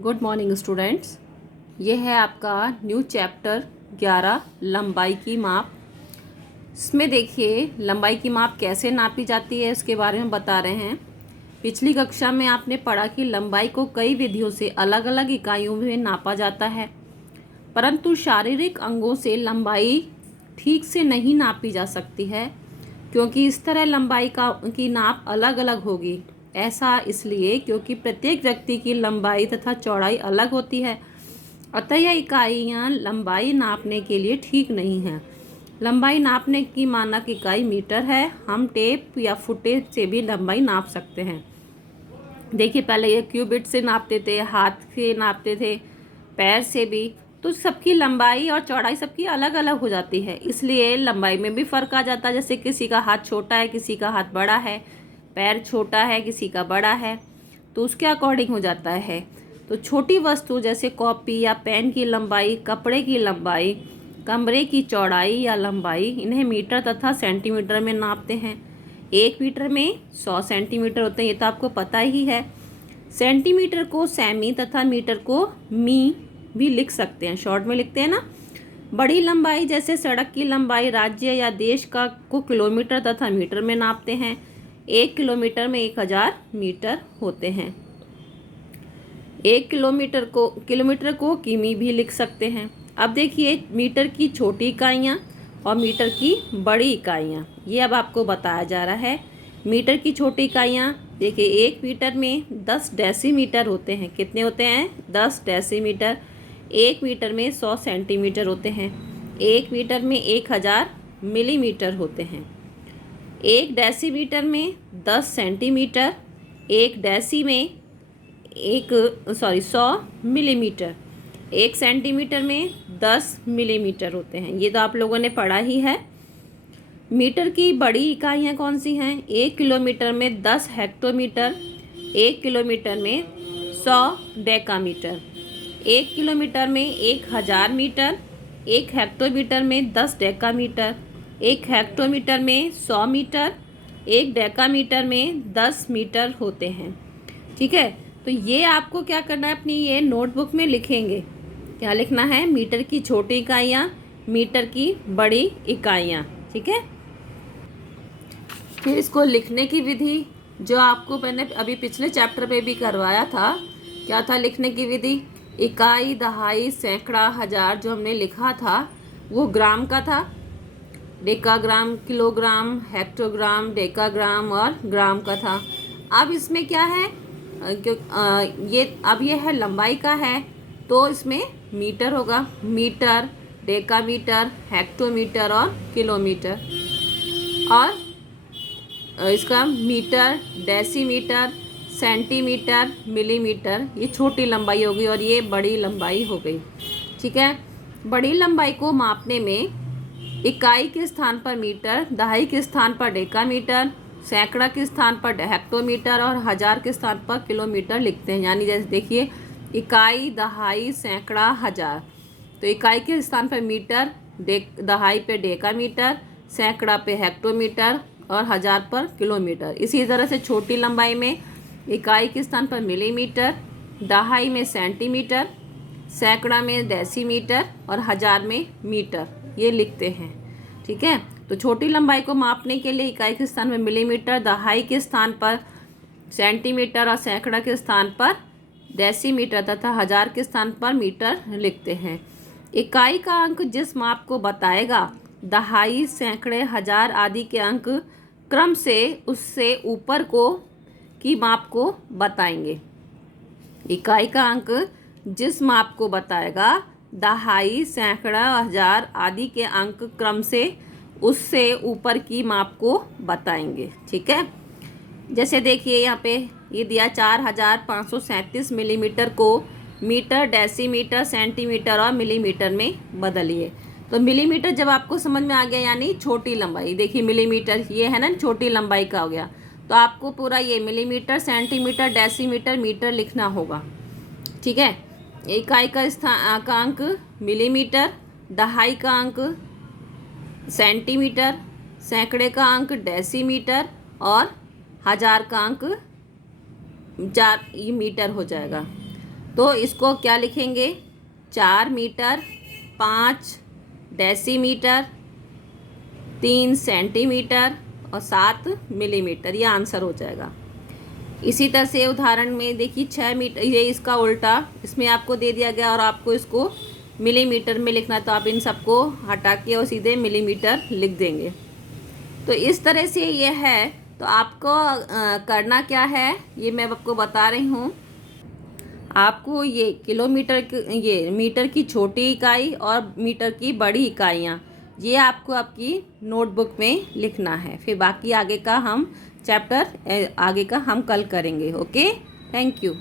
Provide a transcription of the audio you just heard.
Good morning students. ये है आपका न्यू चैप्टर 11 लंबाई की माप। इसमें देखिए लंबाई की माप कैसे नापी जाती है इसके बारे में बता रहे हैं। पिछली कक्षा में आपने पढ़ा कि लंबाई को कई विधियों से अलग अलग इकाइयों में नापा जाता है, परंतु शारीरिक अंगों से लंबाई ठीक से नहीं नापी जा सकती है, क्योंकि इस तरह लंबाई की नाप अलग अलग होगी। ऐसा इसलिए क्योंकि प्रत्येक व्यक्ति की लंबाई तथा चौड़ाई अलग होती है, अतः यह इकाइयाँ लंबाई नापने के लिए ठीक नहीं हैं। लंबाई नापने की मानक इकाई मीटर है। हम टेप या फुटेज से भी लंबाई नाप सकते हैं। देखिए पहले ये क्यूबिट से नापते थे, हाथ से नापते थे, पैर से भी, तो सबकी लंबाई और चौड़ाई सबकी अलग अलग हो जाती है, इसलिए लंबाई में भी फ़र्क आ जाता है। जैसे किसी का हाथ छोटा है, किसी का हाथ बड़ा है, पैर छोटा है, किसी का बड़ा है, तो उसके अकॉर्डिंग हो जाता है। तो छोटी वस्तु जैसे कॉपी या पेन की लंबाई, कपड़े की लंबाई, कमरे की चौड़ाई या लंबाई, इन्हें मीटर तथा सेंटीमीटर में नापते हैं। 1 मीटर में 100 सेंटीमीटर होते हैं, ये तो आपको पता ही है। सेंटीमीटर को सेमी तथा मीटर को मी भी लिख सकते हैं, शॉर्ट में लिखते हैं ना। बड़ी लंबाई जैसे सड़क की लंबाई राज्य या देश का को किलोमीटर तथा मीटर में नापते हैं। 1 किलोमीटर में 1000 मीटर होते हैं। 1 किलोमीटर को किमी भी लिख सकते हैं। अब देखिए मीटर की छोटी इकाइयाँ और मीटर की बड़ी इकाइयाँ, ये अब आपको बताया जा रहा है। मीटर की छोटी इकाइयाँ देखिए, 1 मीटर में 10 डेसीमीटर होते हैं। कितने होते हैं? 10 डेसीमीटर। 1 मीटर में 100 सेंटीमीटर होते हैं। 1 मीटर में 1000 मिलीमीटर होते हैं। 1 डेसीमीटर में 10 सेंटीमीटर। 1 डेसी में 100 मिलीमीटर। 1 सेंटीमीटर में 10 मिलीमीटर होते हैं। ये तो आप लोगों ने पढ़ा ही है। मीटर की बड़ी इकाइयाँ कौन सी हैं? 1 किलोमीटर में 10 हेक्टोमीटर। 1 किलोमीटर में 100 डेकामीटर। 1 किलोमीटर में 1000 मीटर। 1 हेक्टोमीटर में 10 डेकामीटर। 1 हेक्टोमीटर में 100 मीटर। 1 डेकामीटर में 10 मीटर होते हैं। ठीक है, तो ये आपको क्या करना है, अपनी ये नोटबुक में लिखेंगे। क्या लिखना है? मीटर की छोटी इकाइयाँ, मीटर की बड़ी इकाइयाँ। ठीक है, फिर इसको लिखने की विधि जो आपको मैंने अभी पिछले चैप्टर में भी करवाया था। क्या था लिखने की विधि? इकाई, दहाई, सैकड़ा, हजार जो हमने लिखा था वो ग्राम का था। डेकाग्राम, किलोग्राम, हेक्टोग्राम, डेकाग्राम और ग्राम का था। अब इसमें क्या है, ये है लंबाई का है, तो इसमें मीटर होगा। मीटर, डेकामीटर, हेक्टोमीटर और किलोमीटर। और इसका मीटर, डेसीमीटर, सेंटीमीटर, मिलीमीटर, ये छोटी लंबाई होगी और ये बड़ी लंबाई हो गई। ठीक है, बड़ी लंबाई को मापने में इकाई के स्थान पर मीटर, दहाई के स्थान पर डेकामीटर, सैकड़ा के स्थान पर हेक्टोमीटर और हजार के स्थान पर किलोमीटर लिखते हैं। यानी जैसे देखिए इकाई, दहाई, सैकड़ा, हजार, तो इकाई के स्थान पर मीटर, दहाई पे डेकामीटर, सैकड़ा पे हेक्टोमीटर और हजार पर किलोमीटर। इसी तरह से छोटी लंबाई में इकाई के स्थान पर मिलीमीटर, दहाई में सेंटीमीटर, सैकड़ा में डेसीमीटर और हजार में मीटर, ये लिखते हैं। ठीक है, तो छोटी लंबाई को मापने के लिए इकाई के स्थान पर मिलीमीटर, दहाई के स्थान पर सेंटीमीटर और सैकड़ा के स्थान पर डेसीमीटर तथा हजार के स्थान पर मीटर लिखते हैं। इकाई का अंक जिस माप को बताएगा, दहाई, सैकड़े, हजार आदि के अंक क्रम से उससे ऊपर की माप को बताएंगे। इकाई का अंक जिस माप को बताएगा, दहाई, सैकड़ा, हजार आदि के अंक क्रम से उससे ऊपर की माप को बताएंगे। ठीक है, जैसे देखिए यहाँ पे ये दिया 4537 मिलीमीटर को मीटर, डेसीमीटर, सेंटीमीटर और मिलीमीटर में बदलिए। तो मिलीमीटर जब आपको समझ में आ गया, यानी छोटी लंबाई। देखिए मिलीमीटर ये है ना, छोटी लंबाई का हो गया, तो आपको पूरा ये मिलीमीटर, सेंटीमीटर, डेसीमीटर, मीटर लिखना होगा। ठीक है, इकाई का अंक मिलीमीटर, दहाई का अंक सेंटीमीटर, सैकड़े का अंक डेसीमीटर और हजार का अंक 4 मीटर हो जाएगा। तो इसको क्या लिखेंगे, 4 मीटर, 5 डेसीमीटर, 3 सेंटीमीटर और 7 मिलीमीटर, ये आंसर हो जाएगा। इसी तरह से उदाहरण में देखिए 6 मीटर, ये इसका उल्टा, इसमें आपको दे दिया गया और आपको इसको मिलीमीटर में लिखना है, तो आप इन सबको हटा के और सीधे मिलीमीटर लिख देंगे। तो इस तरह से ये है। तो आपको करना क्या है ये मैं आपको बता रही हूँ। आपको ये किलोमीटर ये मीटर की छोटी इकाई और मीटर की बड़ी इकाइयाँ, ये आपको आपकी नोटबुक में लिखना है। फिर बाकी आगे का हम चैप्टर आगे का हम कल करेंगे। Okay, thank you.